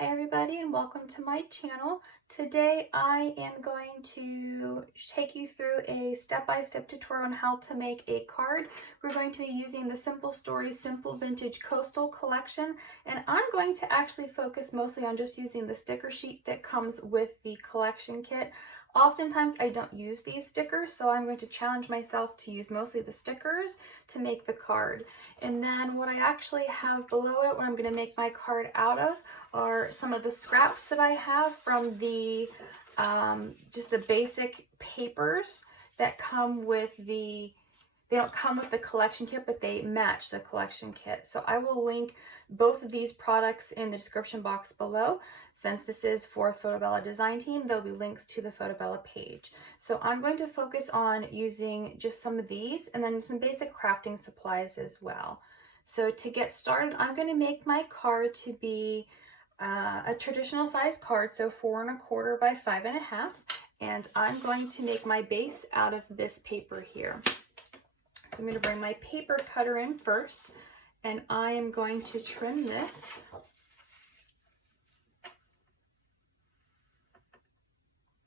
Hi everybody and welcome to my channel. Today I am going to take you through a step-by-step tutorial on how to make a card. We're going to be using the Simple Stories Simple Vintage Coastal collection, and I'm going to actually focus mostly on just using the sticker sheet that comes with the collection kit. Oftentimes I don't use these stickers, so I'm going to challenge myself to use mostly the stickers to make the card. And then what I actually have below it, what I'm going to make my card out of, are some of the scraps that I have from the just the basic papers that come with they don't come with the collection kit, but they match the collection kit. So I will link both of these products in the description box below. Since this is for FotoBella Design Team, there'll be links to the FotoBella page. So I'm going to focus on using just some of these and then some basic crafting supplies as well. So to get started, I'm going to make my card to be a traditional size card, so 4 1/4 by 5 1/2, and I'm going to make my base out of this paper here. So I'm going to bring my paper cutter in first, and I am going to trim this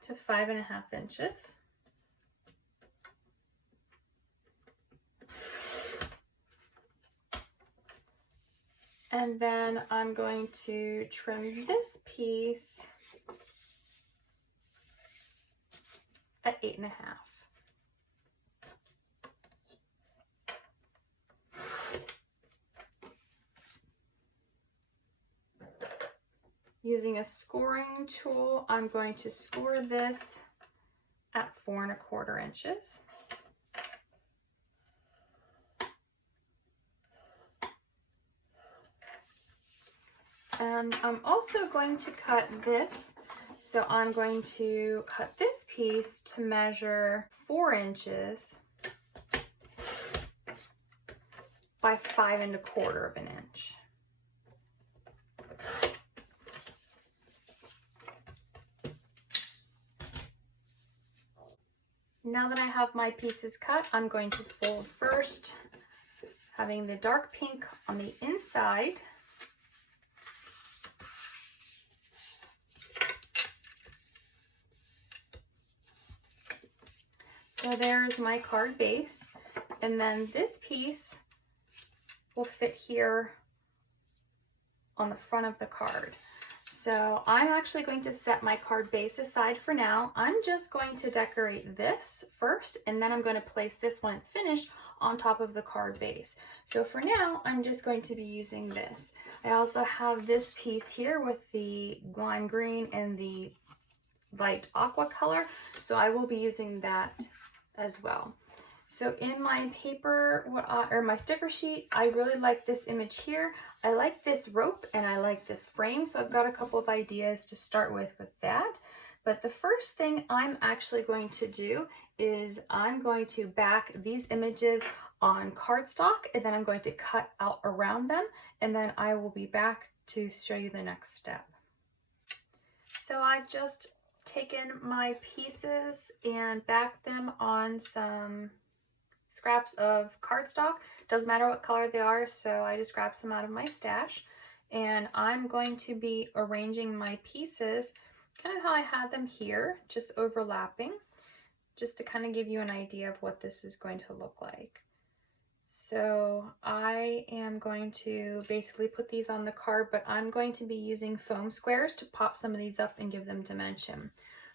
to 5 1/2 inches. And then I'm going to trim this piece at 8 1/2. Using a scoring tool, I'm going to score this at 4 1/4 inches. And I'm also going to cut this. So I'm going to cut this piece to measure 4 inches by 5 1/4 inches. Now that I have my pieces cut, I'm going to fold first, having the dark pink on the inside. So there's my card base, and then this piece will fit here on the front of the card. So I'm actually going to set my card base aside for now. I'm just going to decorate this first, and then I'm going to place this when it's finished on top of the card base. So for now, I'm just going to be using this. I also have this piece here with the lime green and the light aqua color, so I will be using that as well. So in my paper, or my sticker sheet, I really like this image here. I like this rope and I like this frame, so I've got a couple of ideas to start with that. But the first thing I'm actually going to do is I'm going to back these images on cardstock, and then I'm going to cut out around them, and then I will be back to show you the next step. So I've just taken my pieces and backed them on some scraps of cardstock. Doesn't matter what color they are, so I just grabbed some out of my stash, and I'm going to be arranging my pieces kind of how I had them here, just overlapping, just to kind of give you an idea of what this is going to look like. So I am going to basically put these on the card, but I'm going to be using foam squares to pop some of these up and give them dimension.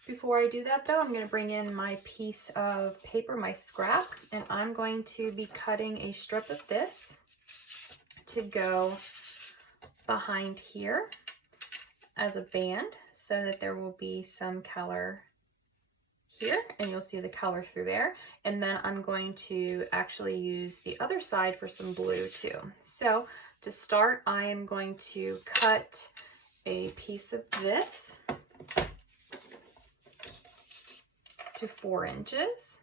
Before I do that though, I'm going to bring in my piece of paper, my scrap, and I'm going to be cutting a strip of this to go behind here as a band so that there will be some color here, and you'll see the color through there. And then I'm going to actually use the other side for some blue too. So to start, I am going to cut a piece of this to 4 inches.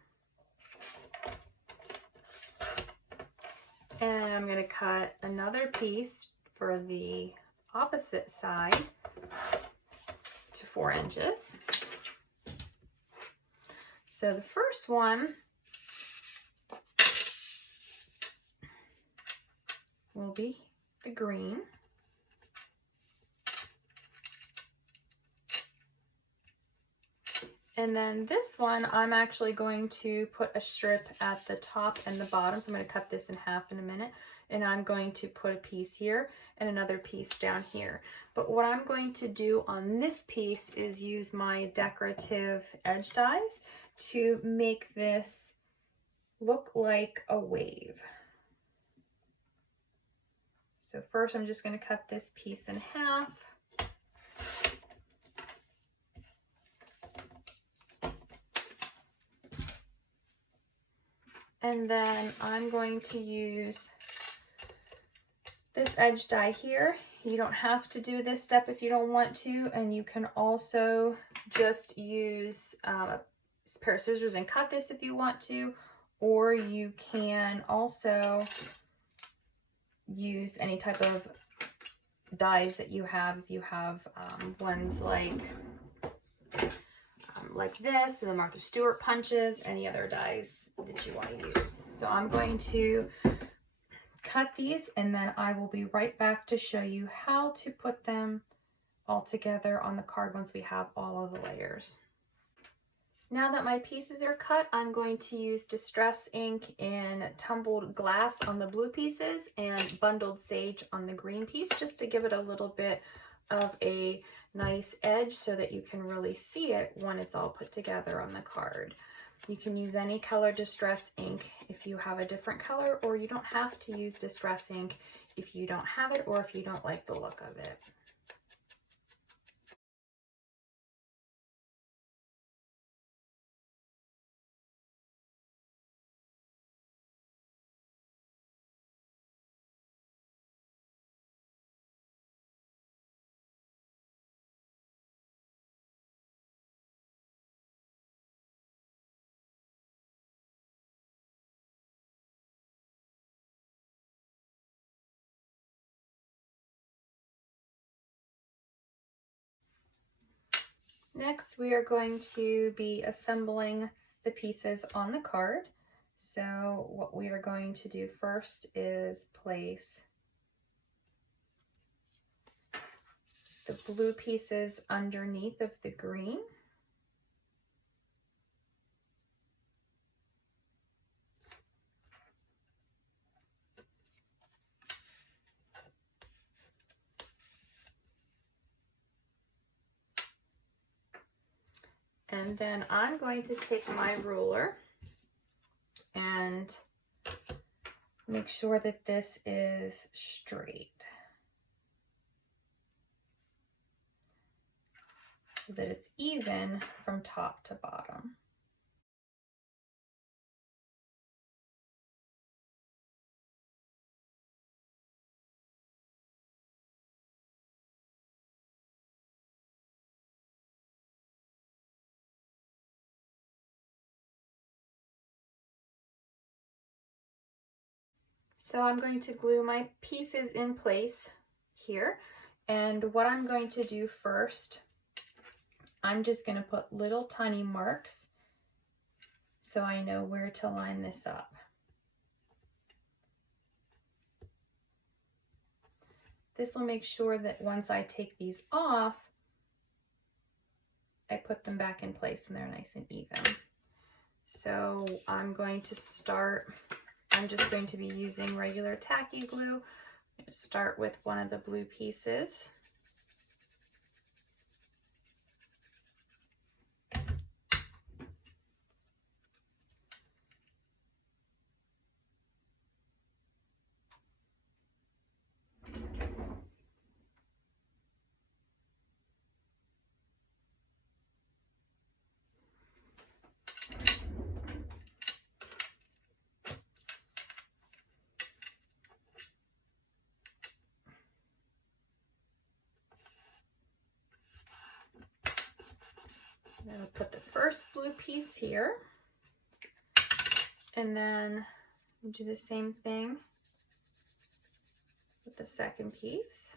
And I'm going to cut another piece for the opposite side to 4 inches. So the first one will be the green. And then this one, I'm actually going to put a strip at the top and the bottom. So I'm going to cut this in half in a minute. And I'm going to put a piece here and another piece down here. But what I'm going to do on this piece is use my decorative edge dies to make this look like a wave. So first I'm just going to cut this piece in half. And then I'm going to use this edge die here. You don't have to do this step if you don't want to, and you can also just use a pair of scissors and cut this if you want to, or you can also use any type of dies that you have. If you have ones like this, and the Martha Stewart punches, any other dies that you want to use. So I'm going to cut these, and then I will be right back to show you how to put them all together on the card once we have all of the layers. Now that my pieces are cut, I'm going to use Distress ink in Tumbled Glass on the blue pieces and Bundled Sage on the green piece, just to give it a little bit of a nice edge so that you can really see it when it's all put together on the card. You can use any color Distress ink if you have a different color, or you don't have to use Distress ink if you don't have it or if you don't like the look of it. Next, we are going to be assembling the pieces on the card. So what we are going to do first is place the blue pieces underneath of the green. And then I'm going to take my ruler and make sure that this is straight, so that it's even from top to bottom. So I'm going to glue my pieces in place here. And what I'm going to do first, I'm just going to put little tiny marks so I know where to line this up. This will make sure that once I take these off, I put them back in place and they're nice and even. So I'm going to start, I'm just going to be using regular tacky glue. I'm going to start with one of the blue pieces. Then I'll put the first blue piece here, and then do the same thing with the second piece.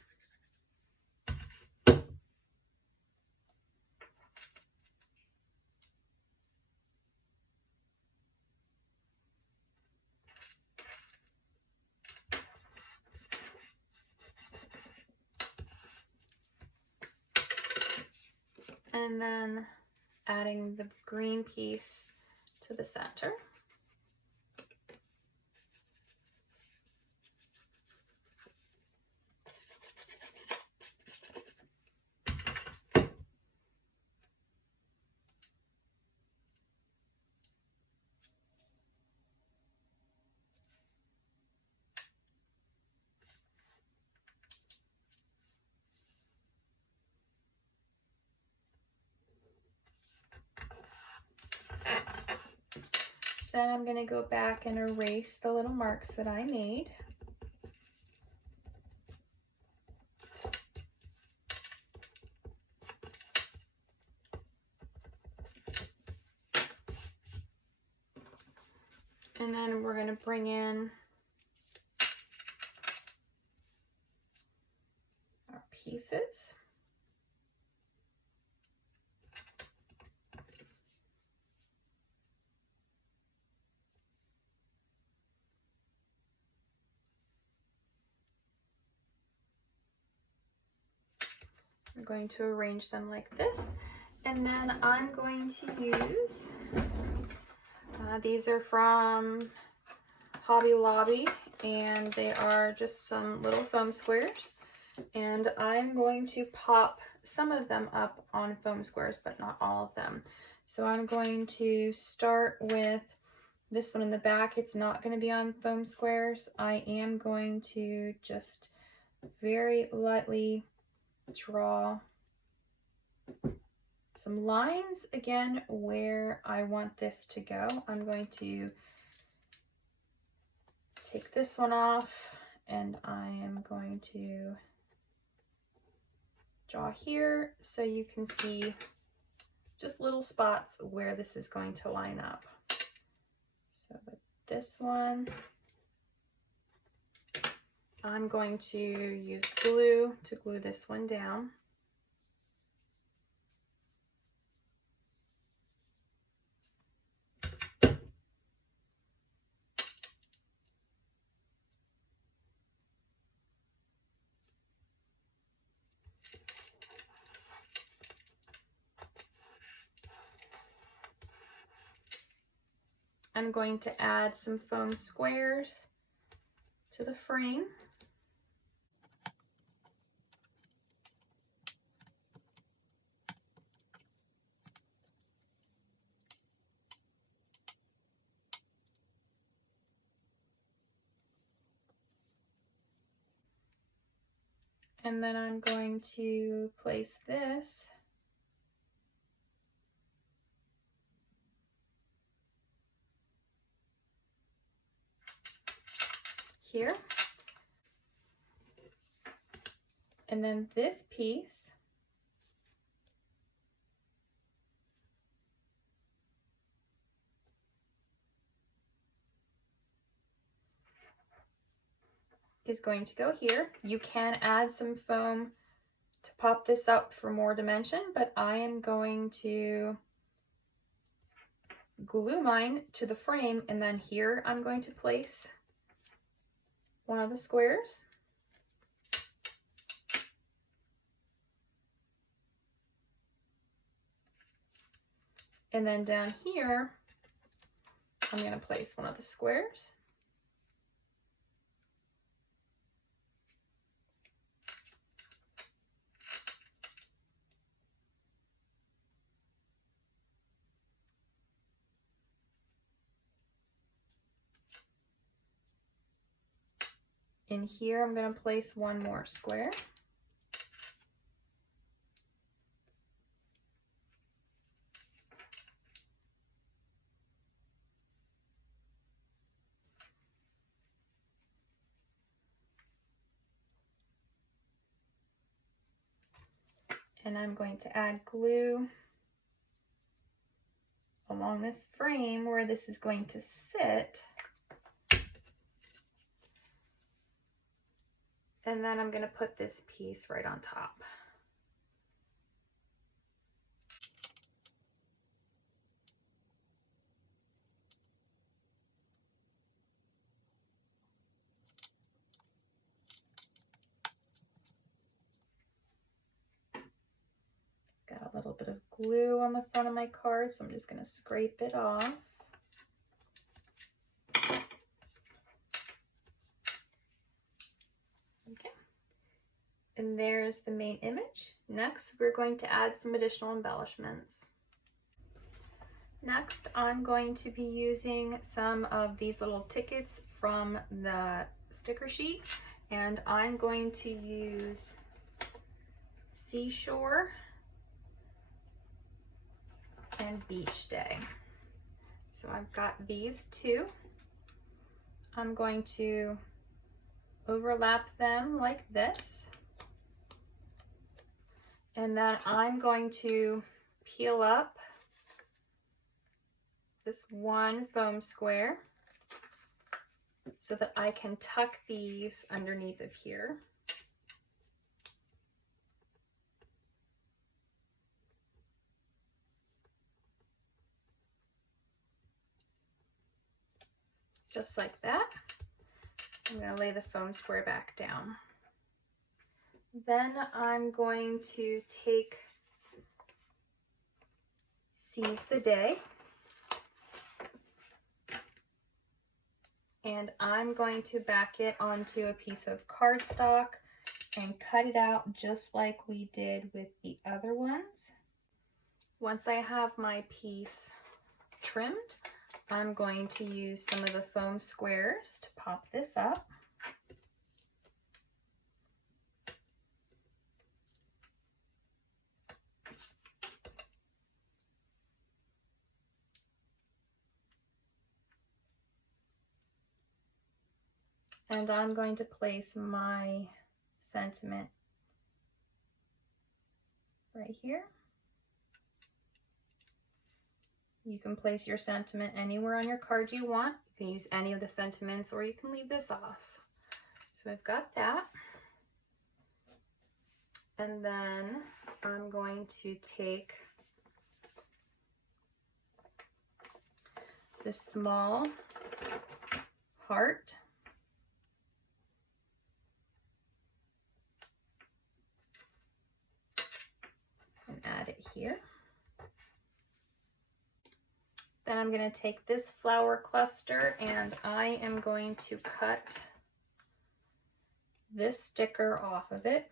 And then adding the green piece to the center. Then I'm going to go back and erase the little marks that I made. And then we're going to bring in our pieces. I'm going to arrange them like this, and then I'm going to use, these are from Hobby Lobby, and they are just some little foam squares, and I'm going to pop some of them up on foam squares, but not all of them. So I'm going to start with this one in the back. It's not going to be on foam squares. I am going to just very lightly draw some lines again where I want this to go. I'm going to take this one off, and I am going to draw here so you can see just little spots where this is going to line up. So with this one, I'm going to use glue to glue this one down. I'm going to add some foam squares to the frame. And then I'm going to place this here. And then this piece is going to go here. You can add some foam to pop this up for more dimension, but I am going to glue mine to the frame, and then here I'm going to place one of the squares. And then down here, I'm going to place one of the squares. In here, I'm going to place one more square. And I'm going to add glue along this frame where this is going to sit. And then I'm going to put this piece right on top. Got a little bit of glue on the front of my card, so I'm just going to scrape it off. Okay. And there's the main image. Next, we're going to add some additional embellishments. Next, I'm going to be using some of these little tickets from the sticker sheet, and I'm going to use Seashore and Beach Day. So I've got these two. I'm going to overlap them like this, and then I'm going to peel up this one foam square so that I can tuck these underneath of here. Just like that. I'm going to lay the foam square back down. Then I'm going to take Seize the Day, and I'm going to back it onto a piece of cardstock and cut it out just like we did with the other ones. Once I have my piece trimmed, I'm going to use some of the foam squares to pop this up. And I'm going to place my sentiment right here. You can place your sentiment anywhere on your card you want. You can use any of the sentiments, or you can leave this off. So I've got that. And then I'm going to take this small heart and add it here. Then I'm going to take this flower cluster and I am going to cut this sticker off of it.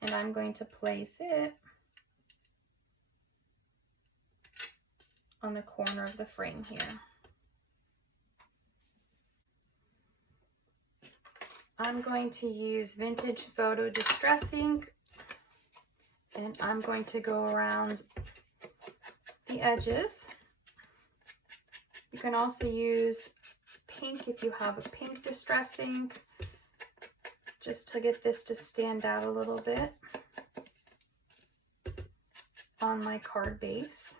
And I'm going to place it on the corner of the frame here. I'm going to use Vintage Photo Distress ink, and I'm going to go around the edges. You can also use pink if you have a pink distress ink, just to get this to stand out a little bit on my card base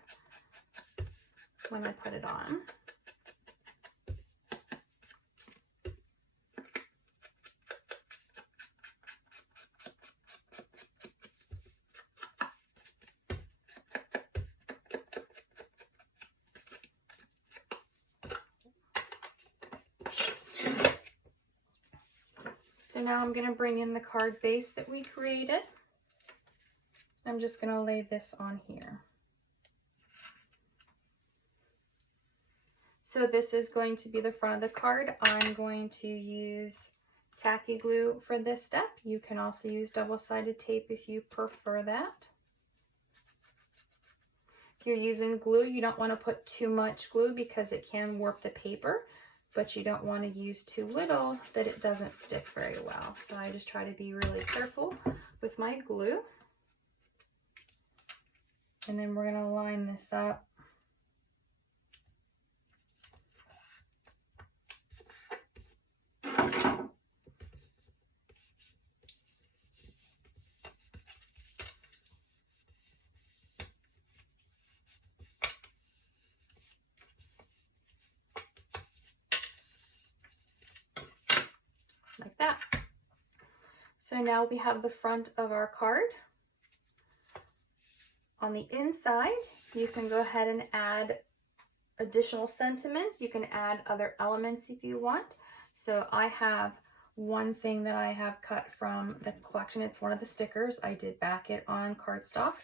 when I put it on. So now I'm going to bring in the card base that we created. I'm just going to lay this on here. So this is going to be the front of the card. I'm going to use tacky glue for this step. You can also use double-sided tape if you prefer that. If you're using glue, you don't want to put too much glue because it can warp the paper, but you don't want to use too little that it doesn't stick very well. So I just try to be really careful with my glue. And then we're going to line this up. Like that. So now we have the front of our card. On the inside, you can go ahead and add additional sentiments. You can add other elements if you want. So I have one thing that I have cut from the collection. It's one of the stickers. I did back it on cardstock.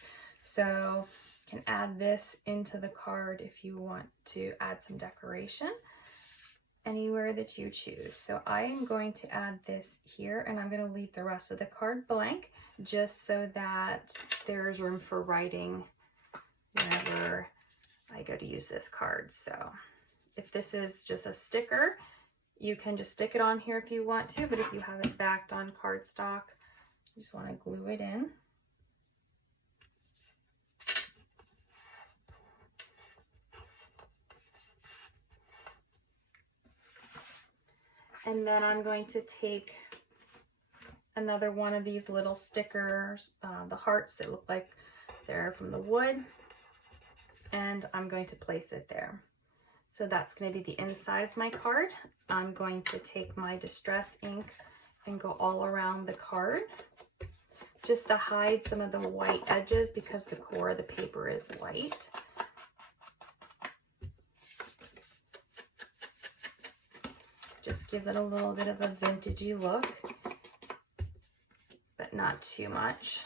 So you can add this into the card if you want to add some decoration anywhere that you choose. So I am going to add this here, and I'm going to leave the rest of the card blank just so that there's room for writing whenever I go to use this card. So if this is just a sticker, you can just stick it on here if you want to, but if you have it backed on cardstock, you just want to glue it in. And then I'm going to take another one of these little stickers, the hearts that look like they're from the wood, and I'm going to place it there. So that's going to be the inside of my card. I'm going to take my distress ink and go all around the card just to hide some of the white edges because the core of the paper is white. Just gives it a little bit of a vintagey look, but not too much.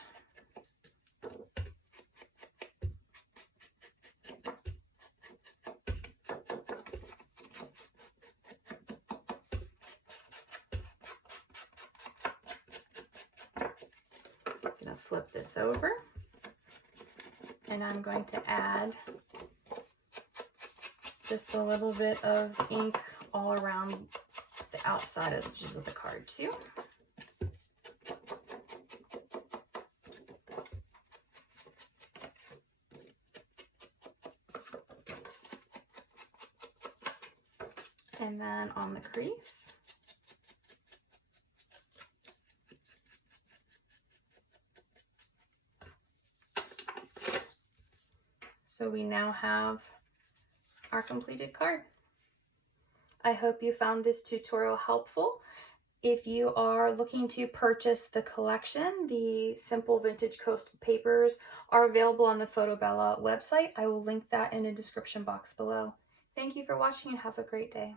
I'm going to flip this over, and I'm going to add just a little bit of ink all around the outside edges of the card too. And then on the crease. So we now have our completed card. I hope you found this tutorial helpful. If you are looking to purchase the collection, the Simple Vintage Coastal Papers are available on the FotoBella website. I will link that in the description box below. Thank you for watching and have a great day.